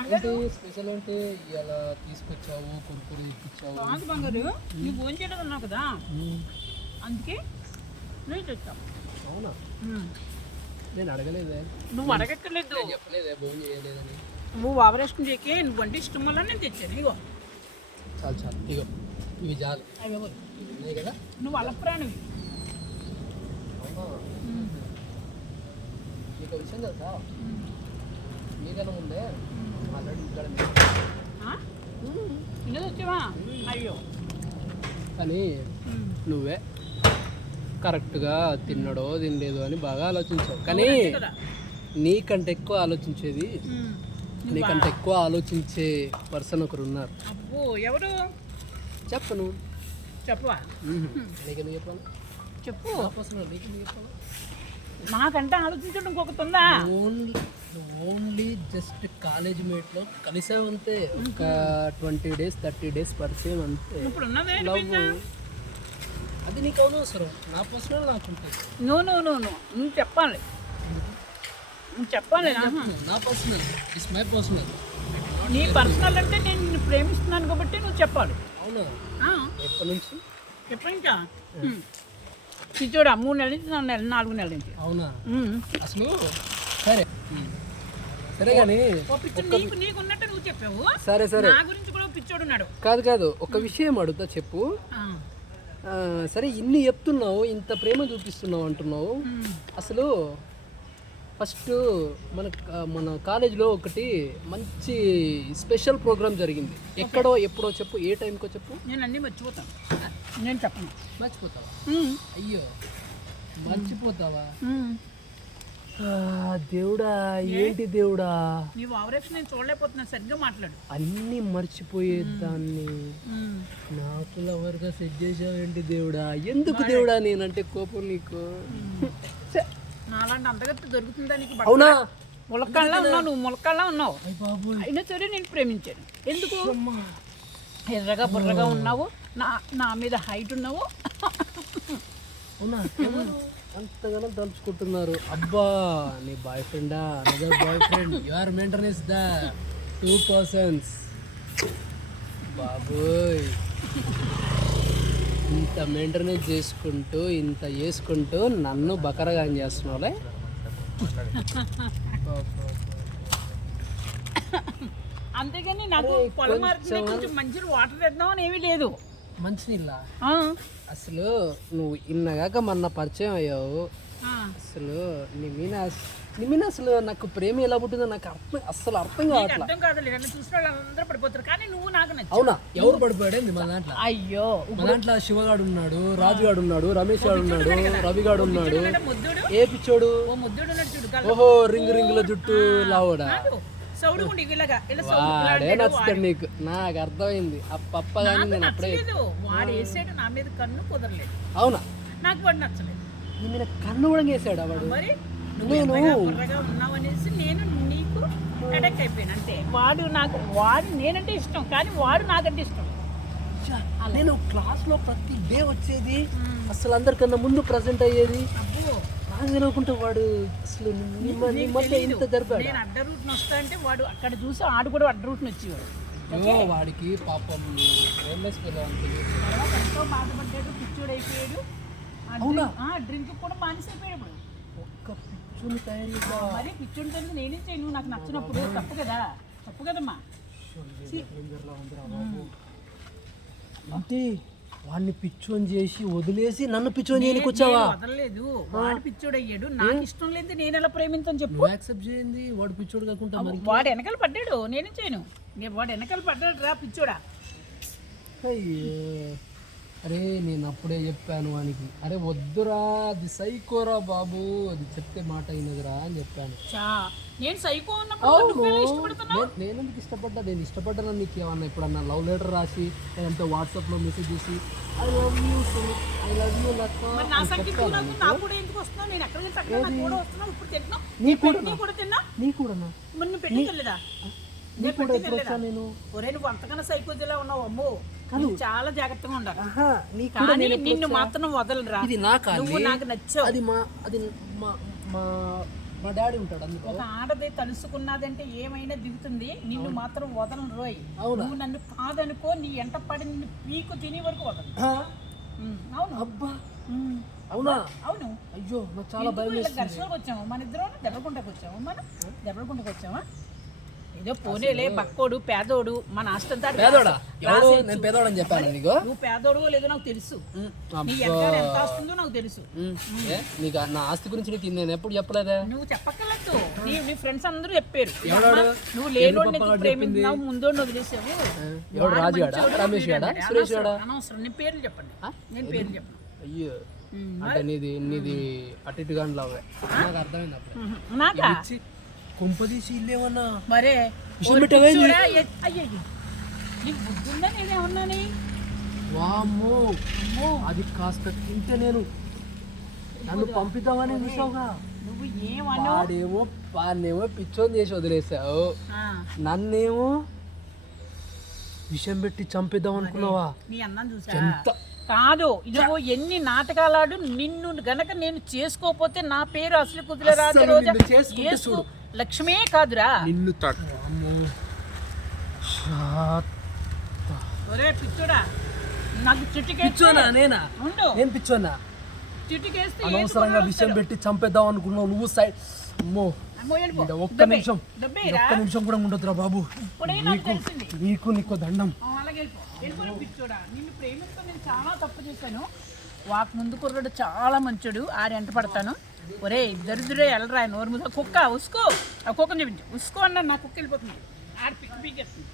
ఏంటి స్పెషల్ అంటే ఇలా తీసుకొచ్చావు కురుకురు ఇప్పించావు కాదు బంగారు నువ్వు ఫోన్ చేయడం ఉన్నావు కదా అందుకే నేను తెచ్చావు. అవునా? నేను అడగలేదే. నువ్వు అడగక్కర్లేదు, చెప్పలేదే ఫోన్ చేయలేదని. నువ్వు ఆపరేషన్ చేయకే నువ్వు అంటే ఇష్టం వల్ల నేను తెచ్చాను. ఇగో చాలు చాలు, ఇగో ఇవి చాలు. అవి ఉన్నాయి కదా. నువ్వు అలప్రాణివి. నీకు విషయం తెలుసా? మీకన్నా ముందే ఆల్రెడీ ఇక్కడ ఇన్నది వచ్చావా? అయ్యో కానీ నువ్వే కరెక్ట్గా తిన్నాడో తినలేదు అని బాగా ఆలోచించావు. కానీ నీకంటే ఎక్కువ ఆలోచించేది, నీకంటే ఎక్కువ ఆలోచించే పర్సన్ ఒకరు ఉన్నారు. అబ్బో ఎవరు? చెప్పను. చెప్పవా? నీకెందుకు చెప్పాను? చెప్పు. నీకెందుకు చెప్పాను? నాకంటే ఆలోచించడం ఇంకొకటి ఉందా? ఓన్లీ జస్ట్ కాలేజ్ మేట్లో కలిసాం అంతే. ఒక 20 days 30 days పరిచయం అంతే. ఇప్పుడు ఉన్నదే అది నీకు అవసరం. నా పర్సనల్ నాకు ఉంటుంది. నువ్వు చెప్పాలి, నువ్వు చెప్పాలి. నా పర్సనల్ ఇట్స్ మై పర్సనల్. నీ పర్సనల్ అంటే నేను నిన్ను ప్రేమిస్తున్నాను కాబట్టి నువ్వు చెప్పాలి. అవునా? ఎప్పటి నుంచి? ఎప్పటి నుంచా? చూడా 3 నెలల నుంచి 4 నెలల నుంచి. అవునా? అసలు సరే సరే కానీ నీకున్నట్టు నువ్వు చెప్పావు. సరే సరే, నా గురించి కూడా పిచ్చోడు ఉన్నాడు. కాదు ఒక విషయం అడుగుతా చెప్పు. సరే ఇన్ని చెప్తున్నావు, ఇంత ప్రేమ చూపిస్తున్నావు అంటున్నావు. అసలు ఫస్ట్ మన కాలేజ్లో ఒకటి మంచి స్పెషల్ ప్రోగ్రామ్ జరిగింది. ఎక్కడో ఎప్పుడో చెప్పు, ఏ టైంకో చెప్పు. నేను అన్నీ మర్చిపోతాను. నేను చెప్పను. మర్చిపోతావా? అయ్యో మర్చిపోతావా? దేవుడా, ఏంటి దేవుడా, నీవు ఆపరేషన్ నేను చూడలేకపోతున్నా. సరిగ్గా మాట్లాడు. అన్నీ మర్చిపోయేదాన్ని నాకు లవర్గా సెట్ చేసావు ఏంటి దేవుడా? ఎందుకు దేవుడా నేనంటే కోపం నీకు? నాలాంటి అంతగత్తి దొరుకుతుందా నీకు? అవునా? ములక్కాళ్ళ ఉన్నావు నువ్వు, ములక్కాళ్ళ ఉన్నావు. అయినా సరే నేను ప్రేమించాను. ఎందుకు? ఎర్రగా బుర్రగా ఉన్నావు, నా మీద హైట్ ఉన్నావు. అవునా? అంతగానో తలుచుకుంటున్నారు. అబ్బా నీ బాయ్ ఫ్రెండా? Another boy friend? Your maintenance the 2 persons. బాబోయ్, ఇంత మెయింటెనెన్స్ చేసుకుంటూ ఇంత చేసుకుంటూ నన్ను బకరగా చేస్తున్నావులే. అంతేగాని నాకు పొలం కొంచెం మంచి వాటర్ తెద్దాం అని ఏమీ లేదు. మంచినీళ్ళ? అసలు నువ్వు ఇన్నగాక మొన్న పరిచయం అయ్యావు. అసలు నీ మీద అసలు నాకు ప్రేమ ఎలా పుట్టిందో నాకు అసలు అర్థం కావట్లేదు. అర్థం కాదులే, చూసిన వాళ్ళందరూ పడిపోతారు కానీ నువ్వు నాకు నచ్చావు. అవునా? ఎవరు పడిపోయాడు మన దాంట్లో? అయ్యో మన దాంట్లో శివగాడు ఉన్నాడు, రాజుగాడు ఉన్నాడు, రమేష్ గాడు ఉన్నాడు, రవిగాడు ఉన్నాడు. ఏ పిచ్చోడు? ఓహో రింగు లో జుట్టు లావుడా? వాడే నచ్చుతాడు నీకు. నాకు అర్థమైంది. ఆ పప్ప కానీ నేను అప్పుడే వాడు వేసాడు నా మీద కన్ను కుదరలేదు. అవునా? నాకు వాడు నచ్చలేదు. నీ మీద కన్ను కూడా వేసాడు వాడు. మరి నువ్వు ఉన్నావు అనేసి నేను నీకు అటాక్ అయిపోయాను అంతే. వాడు నేనంటే ఇష్టం కానీ వాడు నాకంటే ఇష్టం. నేను క్లాస్లో ప్రతి డే వచ్చేది, అసలు అందరికన్నా ముందు ప్రజెంట్ అయ్యేది. నాకు తెలియకుండా వాడు అసలు ఇంత జరిపాడు. నేను అడ్డ రూట్ వస్తా అంటే వాడు అక్కడ చూసి ఆడు కూడా అడ్డ రూట్ వచ్చేవాడు. వాడికి పాపం ఎంతో బాధపడ్డాడు, పిచ్చోడు అయిపోయాడు. డ్రింక్ కూడా బానిసైపోయాడు. ఒక్క పిచ్చోని తయారు మరి పిచ్చోడి తల్లి నేనే చేయను. నాకు నచ్చినప్పుడు తప్పు కదమ్మా. అంటే వాడిని పిచ్చోని చేసి వదిలేసి నన్ను పిచ్చోని చేయడానికి వచ్చావా? వదలలేదు, వాడు పిచ్చోడు అయ్యాడు. నాకు ఇష్టం లేదు, నేను ఎలా ప్రేమించని చెప్పు. యాక్సెప్ట్ చేయండి. వాడు పిచ్చోడు కాకుండా వాడు వెనకాల పడ్డాడు, నేనే చేయను. వాడు వెనకాల పడ్డాడు రా పిచ్చోడా. అయ్యో అరే నేను అప్పుడే చెప్పాను వానికి, అరే వద్దురా అది సైకోరా బాబు, అది చెప్తే మాట అయినదిరా అని చెప్పాను. నేను సైకో ఉన్నప్పుడు నేను ఎందుకు ఇష్టపడ్డా? నేను ఇష్టపడ్డాను నీకు ఏమన్నా ఎప్పుడన్నా లవ్ లెటర్ రాసి లేదంటే వాట్సాప్లో మెసేజ్ చేసి I love you I love you నేను నువ్వు అంతకన్నా సైకోజీలా ఉన్నావు. అమ్మో చాలా జాగ్రత్తగా ఉండాలి. నిన్ను మాత్రం వదలరా. ఇది నాకు నచ్చావు. అది మా డాడీ ఉంటాడు అందులో. ఒక ఆడది తలుసుకున్నదంటే ఏమైనా దిగుతుంది, నిన్ను మాత్రం వదలను రోయ్. అవునా? నువ్వు నన్ను కాదనుకో, నీ ఎంట పడి నిన్ను పీకు తినే వరకు వదలను. అవును. అబ్బా ఉమ్. అవునా? అవును. అయ్యో నాకు చాలా భయం వేస్తుంది. ఘర్షణకు వచ్చాము మన ఇద్దరం, దెబ్బలకుంటకు వచ్చాము. మనం దెబ్బలకుంటకు వచ్చామా? ఏదో పోనేలే, బక్కోడు పేదోడు, మన ఆస్తంతా పేదోడా? ఎవరు? నేను పేదోడని చెప్పాను నీకు. నువ్వు పేదోడు లేదో నాకు తెలుసు, నీ ఎక్కడ ఎంత ఆస్తుందో నాకు తెలుసు. నీకు నా ఆస్తి గురించి నీకు నేను ఎప్పుడు చెప్పలేదా? నువ్వు చెప్పక్కర్లేదు, నీ ఫ్రెండ్స్ అందరూ చెప్పారు. ఎవడు? నువ్వు లేనోడిని ప్రేమించినావు, ముందోడిని వదిలేసావు. ఎవడు? రాజు గాడా? రమేష్ గాడా? సురేష్ గాడా? అనవసరం, నేను పేర్లు చెప్పండి, నేను పేర్లు చెప్పను. అయ్యో అంటే నీది అటు ఇటుగా లావే. నాకు అర్థమైంది అప్పుడు. నాకా కుంపదీసి ఇల్లేమన్నా మరే విషయం పెట్టావేంది? అయ్యో నీకు బుద్ధుందా నేనేమన్నాని? వామ్మో అది కాస్త తింటే నేను నన్ను పంపిద్దామని చూసావుగా. నువ్వు ఏమన్నావు? వాడినేమో పిచ్చోని చేసి వదిలేసావు, నన్నేమో విషం పెట్టి చంపిద్దాం అనుకున్నావా? నీ అన్నం చూసా ఎంత కాదు. ఇదిగో ఎన్ని నాటకాలాడు, నిన్ను గనక నేను చేసుకోపోతే నా పేరు అసలు కుదిరేరాజు రోజా యేసు లక్ష్మే కాదురా. నిన్ను ఒరే పిచ్చుడా, నాకు పిచ్చోనా? నేనా? ఉండు, నేను పిచ్చోనా? చిటికేస్తే అనవసరంగా విషయం పెట్టి చంపేద్దాం అనుకున్నావు నువ్వు. సైడ్ అమ్మో ఒక్క నిమిషం కూడా ఉండదురా బాబు. నీకు దండం. అలాగే పిచ్చోడా, నిన్ను ప్రేమిస్తూ నేను చాలా తప్పు చేశాను. వాకు ముందు కుర్రాడు చాలా మంచోడు, ఆడి ఎంట పడతాను. ఒరే దరిద్రే ఎలరా నోరు మీద కుక్క ఉసుకో, ఆ కుక్కని చెప్పించి ఉసుకో అన్న, నా కుక్క వెళ్ళిపోతుంది, ఆడి పిక్కి పీకేస్తుంది.